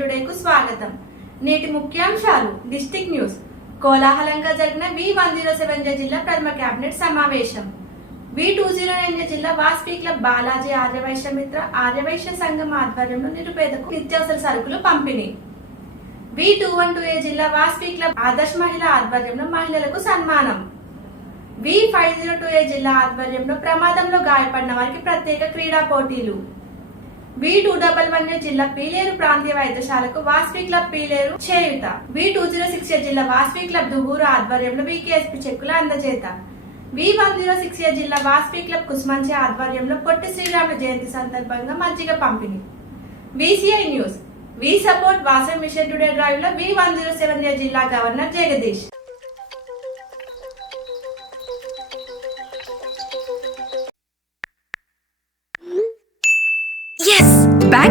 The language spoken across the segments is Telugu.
టుడేకు స్వాగతం. నేటి ముఖ్యాంశాలు. District news. కోలాహలంగా జరిగిన వి వన్ జీరో సెవెన్ జిల్లా ప్రథమ కేబినెట్ సమావేశం. వి టూ జీరో నైన్ జిల్లా వాస్పీ క్లబ్ బాలాజీ ఆర్యవైశ్య మిత్ర ఆర్యవైశ్య సంఘం ఆధ్వర్యంలో నిరుపేదకు నిత్యావసర సరుకులు పంపిణీ. V two one two A జిల్లా వాస్పీ క్లబ్ ఆదర్శ్ మహిళ ఆధ్వర్యంలో మహిళలకు సన్మానం. V five zero two A జిల్లా ఆధ్వర్యంలో ప్రమాదంలో గాయపడిన వారికి ప్రత్యేక క్రీడా పోటీలు. బి టూ డబల్ వన్ జిల్లా పీలేరు ప్రాంతీయ వైద్యశాలకు వాస్వి క్లబ్ పీలేరు చేయుత బి టూ జీరో సిక్స్ జిల్లా వాస్వి క్లబ్ దుబూరు ఆధ్వర్యంలో బీకేఎస్పీ చెక్కుల అందజేత. వి వన్ జీరో సిక్స్ జిల్లా వాస్వి క్లబ్ కుస్మంచి ఆధ్వర్యంలో పొట్టి శ్రీరాముల జయంతి సందర్భంగా మజ్జిగ పంపిణీ. VCI news. We support Vasavi mission today డ్రైవ్లో వి వన్ జీరో సెవెన్ జిల్లా governor Jagadish.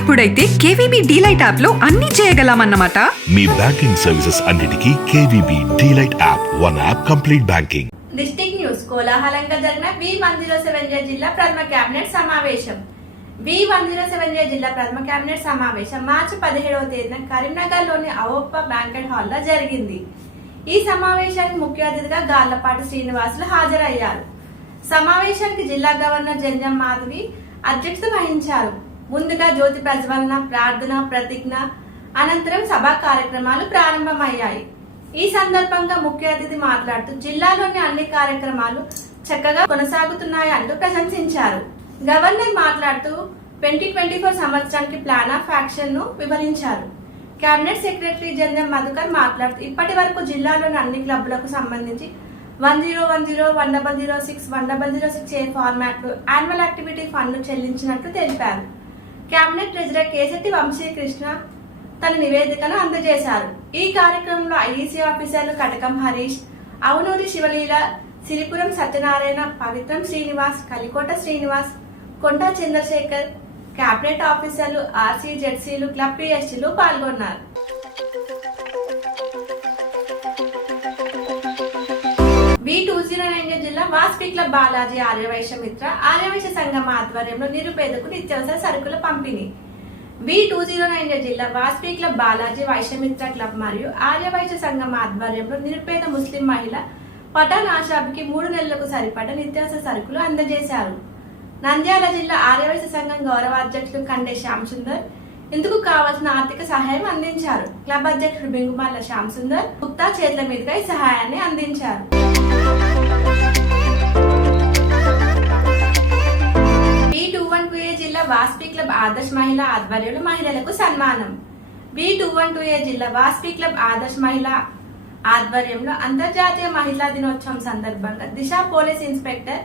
అప్పుడైతే కేవీబీ డీలైట్ యాప్లో అన్ని చేయగలమన్నమాట? మీ బ్యాంకింగ్ సర్వీసెస్ అన్నిటికీ KVB DLite app one app complete banking. District news కోలాహలంగా జరిగిన V one zero seven J జిల్లా ప్రథమ కేబినెట్ సమావేశం. V one zero seven J జిల్లా ప్రథమ కేబినెట్ సమావేశం మార్చి పదిహేడవ తేదీన కరీంనగర్లోని అవప్ప బ్యాంకెట్ హాల్లో జరిగింది. ఈ సమావేశానికి ముఖ్య అతిథిగా గార్లపాటి శ్రీనివాసులు హాజరయ్యారు. సమావేశానికి జిల్లా గవర్నర్ జంజం మాధవి అధ్యక్షత వహించారు. ముందుగా జ్యోతి ప్రజ్వలన ప్రార్థన ప్రతిజ్ఞ అనంతరం సభా కార్యక్రమాలు ప్రారంభమయ్యాయి. ఈ సందర్భంగా ముఖ్య అతిథి మాట్లాడుతూ జిల్లాలోని అన్ని కార్యక్రమాలు చక్కగా కొనసాగుతున్నాయంటూ ప్రశంసించారు. గవర్నర్ మాట్లాడుతూ ట్వంటీ ట్వంటీ ఫోర్ సంవత్సరానికి ప్లాన్ ఆఫ్ యాక్షన్ను వివరించారు. కేబినెట్ సెక్రటరీ జనరల్ మధుకర్ మాట్లాడుతూ ఇప్పటి వరకు జిల్లాలోని అన్ని క్లబ్లకు సంబంధించి one zero one zero one double zero six one double zero six A format annual activity fund చెల్లించినట్లు తెలిపారు. కేబినెట్ ట్రెజరర్ కేసెట్టి వంశీకృష్ణ తన నివేదికను అందజేశారు. ఈ కార్యక్రమంలో ఐఈసీ ఆఫీసర్లు కటకం హరీష్ అవునూరి శివలీల సిరిపురం సత్యనారాయణ పవిత్రం శ్రీనివాస్ కలికోట శ్రీనివాస్ కొండా చంద్రశేఖర్ కేబినెట్ ఆఫీసర్లు ఆర్సీ జెడ్సీలు క్లబ్ పిఎస్టీలు పాల్గొన్నారు. బి టూ జీరో నైన్ జిల్లా వాస్పి బాలాజీ ఆర్యవైశ్య మిత్ర ఆర్యవైశ్య సంఘం ఆధ్వర్యంలో నిరుపేదకు నిత్యావసర సరుకుల పంపిణీ. బి టూ జీరో నైన్ జిల్లా వాస్పి క్లబ్ బాలాజీ వైశ్యమిత్ర క్లబ్ మరియు ఆర్యవైశ్య సంఘం ఆధ్వర్యంలో నిరుపేద ముస్లిం మహిళ పఠాన్ ఆషాబ్కి మూడు నెలలకు సరిపడ నిత్యావసర సరుకులు అందజేశారు. నంద్యాల జిల్లా ఆర్యవైశ్య సంఘం గౌరవాధ్యక్షులు కండే శ్యామ్ సుందర్ ఇందుకు కావాల్సిన ఆర్థిక సహాయం అందించారు? క్లబ్ అధ్యక్షుడు బెంగుమాల శ్యామ్ సుందర్ గుప్తా చేతుల మీదుగా ఈ సహాయాన్ని అందించారు. బి టూ వన్ జిల్లా వాస్పి క్లబ్ ఆదర్శ మహిళా ఆధ్వర్యంలో మహిళలకు సన్మానం. B two one two A జిల్లా వాస్పి క్లబ్ ఆదర్శ్ మహిళ ఆధ్వర్యంలో అంతర్జాతీయ మహిళా దినోత్సవం సందర్భంగా దిశ పోలీస్ ఇన్స్పెక్టర్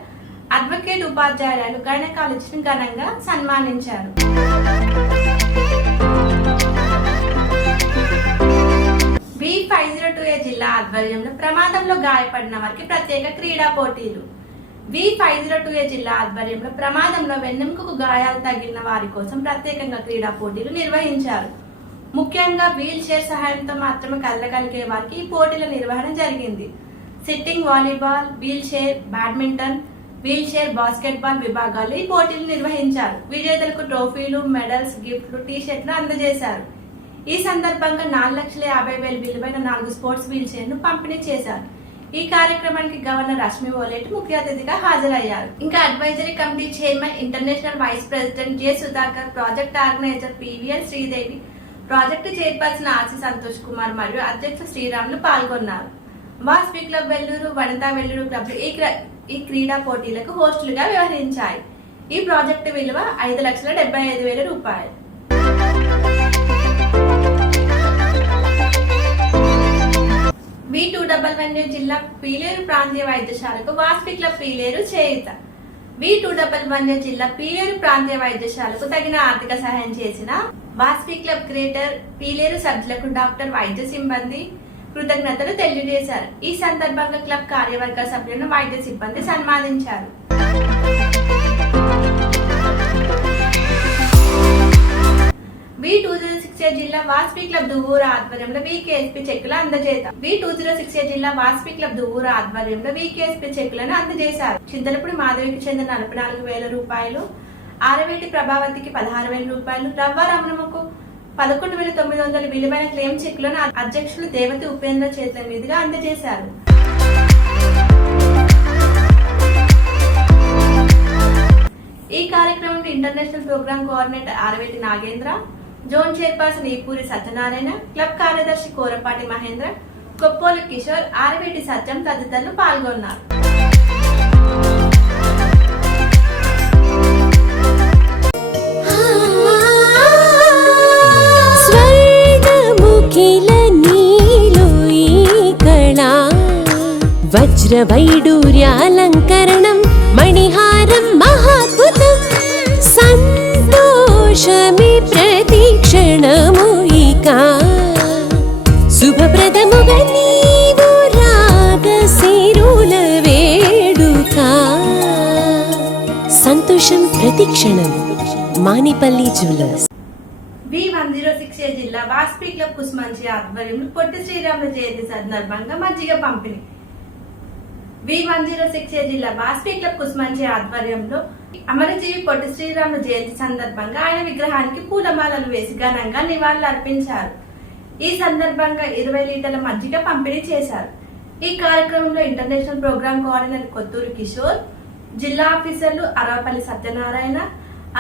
అడ్వకేట్ ఉపాధ్యాయురాలు గైనకాలజీని ఘనంగా సన్మానించారు. B five zero two A జిల్లా ఆధ్వర్యంలో ప్రమాదంలో గాయపడిన వారికి ప్రత్యేక క్రీడా పోటీలు. V five zero two A జిల్లా ఆధ్వర్యంలో ప్రమాదంలో వెన్నెముకకు గాయాలు తగిలిన వారి కోసం ప్రత్యేకంగా క్రీడా పోటీలు నిర్వహించారు. ముఖ్యంగా వీల్ చైర్ సహాయంతో మాత్రమే కదలగలిగే వారికి ఈ పోటీల నిర్వహణ జరిగింది. Sitting volleyball wheelchair badminton wheelchair basketball విభాగాలు ఈ పోటీలు నిర్వహించారు. విజేతలకు ట్రోఫీలు మెడల్స్ గిఫ్ట్లు టీ షర్ట్లు అందజేశారు. ఈ సందర్భంగా నాలుగు లక్షల యాభై వేల విలువైన నాలుగు స్పోర్ట్స్ వీల్ చైర్ను పంపిణీ చేశారు. ఈ కార్యక్రమానికి గవర్నర్ రష్మి ఓలేటి ముఖ్య అతిథిగా హాజరయ్యారు. ఇంకా advisory committee chairman international vice president J. Sudhakar project organiser PVL Sridevi project chairperson RC Santosh Kumar మరియు అధ్యక్ష శ్రీరాములు పాల్గొన్నారు. వాస్పీ క్లబ్ వెల్లూరు వనితా వెల్లూరు క్లబ్ ఈ క్ర- ఈ క్రీడా పోటీలకు హోస్టులుగా వ్యవహరించాయి. ఈ ప్రాజెక్టు విలువ ఐదు లక్షల డెబ్బై ఐదు వేల రూపాయలు. బి టూ డబల్ వన్ జిల్లా పీలేరు ప్రాంతీయ వైద్యశాలకు వాస్పి క్లబ్ పీలేరు చేయుత. బి టూ డబల్ వన్ జిల్లా పీలేరు ప్రాంతీయ వైద్యశాలకు తగిన ఆర్థిక సహాయం చేసిన వాస్పి క్లబ్ క్రియేటర్ పీలేరు సభ్యులకు డాక్టర్ వైద్య సిబ్బంది కృతజ్ఞతలు తెలియజేశారు. ఈ సందర్భంగా క్లబ్ కార్యవర్గ సభ్యులను వైద్య సిబ్బంది సన్మానించారు. బి టూ సిక్స్ జిల్లా వాస్పి క్లబ్ దువ్వూర ఆధ్వర్యంలో వీకేఎస్పీ చెక్కులు అందజేత. V two zero six eight జిల్లా వాస్పి క్లబ్ దువ్వూర ఆధ్వర్యంలో వీకేఎస్పీ చెక్కులను అందజేశారు. చింతలపూడి మాధవికి చెందిన నలభై నాలుగు వేల రూపాయలు ఆరవేటి ప్రభావతికి పదహారు వేల రూపాయలు రవ్వ రమణముకు పదకొండు వేల తొమ్మిది వందల విలువైన క్లెయిమ్ చెక్కులను అధ్యక్షులు దేవతి ఉపేంద్ర చేతుల మీదుగా అందజేశారు. ఈ కార్యక్రమంలో international programme coordinator Araveti Nagendra zone chairperson Eepuri Satyanarayana club కార్యదర్శి కోరపాటి మహేంద్ర కొప్పోలు కిషోర్ ఆరవేటి సత్యం తదితరులు పాల్గొన్నారు. స్వర్ణముఖిల నీలో వజ్రవైడూర్యాలంకరణం మణిహారం మహాద్భుతం సంతోషమి క్షణము ఇక శుభప్రదముగా నీవు రాగ రాగసిరుల వేడుక. సంతోషం ప్రతి క్షణం. Manipalli jewellers. B one zero six A జిల్లా వాస్పి క్లబ్ కుస్మంచి ఆధ్వర్యంలో పొట్టి శ్రీరాముల జయంతి సందర్భంగా మజ్జిగ పంపిణీ. V one zero six A జిల్లా వాస్పి క్లబ్ కుస్మంచి ఆధ్వర్యంలో అమరజీవి పొట్టి శ్రీరాముల జయంతి సందర్భంగా ఆయన విగ్రహానికి పూలమాలలు వేసి ఘనంగా నివాళులు అర్పించారు ఈ సందర్భంగా ఇరవై లీటర్ల మజ్జిగ పంపిణీ చేశారు. ఈ కార్యక్రమంలో international programme coordinator Kotturu Kishore జిల్లా ఆఫీసర్లు అరవపల్లి సత్యనారాయణ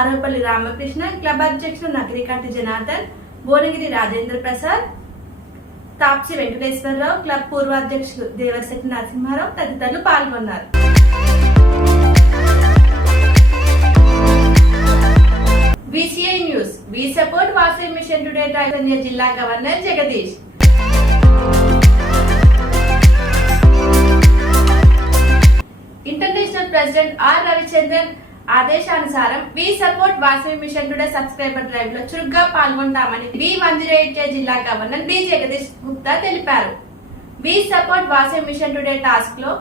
అరవపల్లి రామకృష్ణ క్లబ్ అధ్యక్షులు నకిరికంటి జనార్దన్ భువనగిరి రాజేంద్ర ప్రసాద్ తాప్సి వెంకటేశ్వరరావు క్లబ్ పూర్వ అధ్యక్షులు దేవశెట్టి నరసింహారావు తదితరులు పాల్గొన్నారు. VCI news. We support Vasavi mission today రైతన్య జిల్లా governor Jagadish. International president R Ravichandran ఆదేశానుసారం we support Vasavi mission today subscriber డ్రైవ్లో చురుగ్గా పాల్గొంటామని వి వన్ జిల్లా గవర్నర్ బి జగదీష్ గుప్తా తెలిపారు. We support Vasavi mission today టాస్క్లో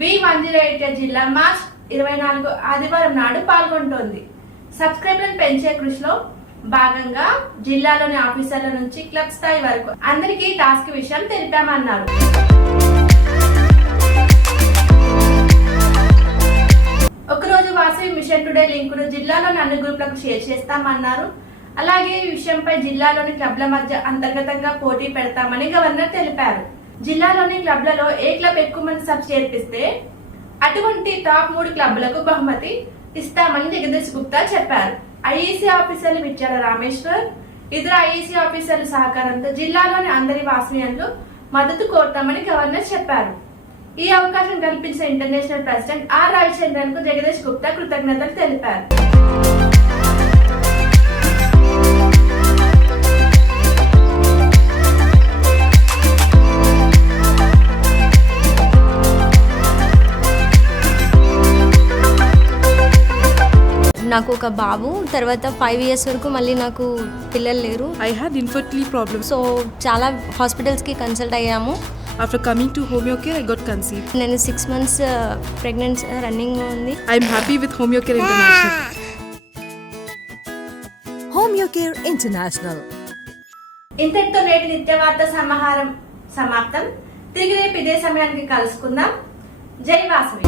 వి వన్ జిల్లా మార్చ్ ఇరవై నాలుగు ఆదివారం నాడు పాల్గొంటోంది. సబ్స్క్రైబర్లను పెంచే కృషిలో భాగంగా జిల్లాలోని ఆఫీసర్ల నుంచి క్లబ్ స్థాయి వరకు అందరికీ టాస్క్ విషయం తెలిపామన్నారు. ఒకరోజు వాసవి మిషన్ టుడే లింకును జిల్లాలోని అన్ని గ్రూపులకు షేర్ చేస్తామన్నారు. అలాగే ఈ విషయంపై జిల్లాలోని క్లబ్ల మధ్య అంతర్గతంగా పోటీ పెడతామని గవర్నర్ తెలిపారు. జిల్లాలోని క్లబ్లలో ఏ క్లబ్ ఎక్కువ మంది సబ్ చేర్పిస్తే అటువంటి టాప్ మూడు క్లబ్లకు బహుమతి ఇస్తామని జగదీష్ గుప్తా చెప్పారు. ఐఈసీ ఆఫీసర్లు విచ్చాల రామేశ్వర్ ఇతర ఐఈసీ ఆఫీసర్ల సహకారంతో జిల్లాలోని అందరి వాసనీయులు మద్దతు కోరుతామని గవర్నర్ చెప్పారు. ఈ అవకాశం కల్పించిన ఇంటర్నేషనల్ ప్రెసిడెంట్ ఆర్ రవిచంద్రన్కు జగదీష్ గుప్తా కృతజ్ఞతలు తెలిపారు. నాకు ఒక బాబు తర్వాత ఫైవ్ ఇయర్స్ వరకు మళ్ళీ నాకు పిల్లలు లేరు. I had infertility problems. So చాలా హాస్పిటల్స్కి కన్సల్ట్ అయ్యాము. After coming to Homeo Care I got conceive నేను సిక్స్ మంత్స్ ప్రెగ్నెంట్ రన్నింగ్ ఉంది I'm happy with Homeo Care International Homeo Care International ఇంతటితో నేటి నిత్యవార్త సమాహారం సమాప్తం. తిరిగి రేపు ఇదే సమయానికి కలుసుకుందాం. జై వాసవి.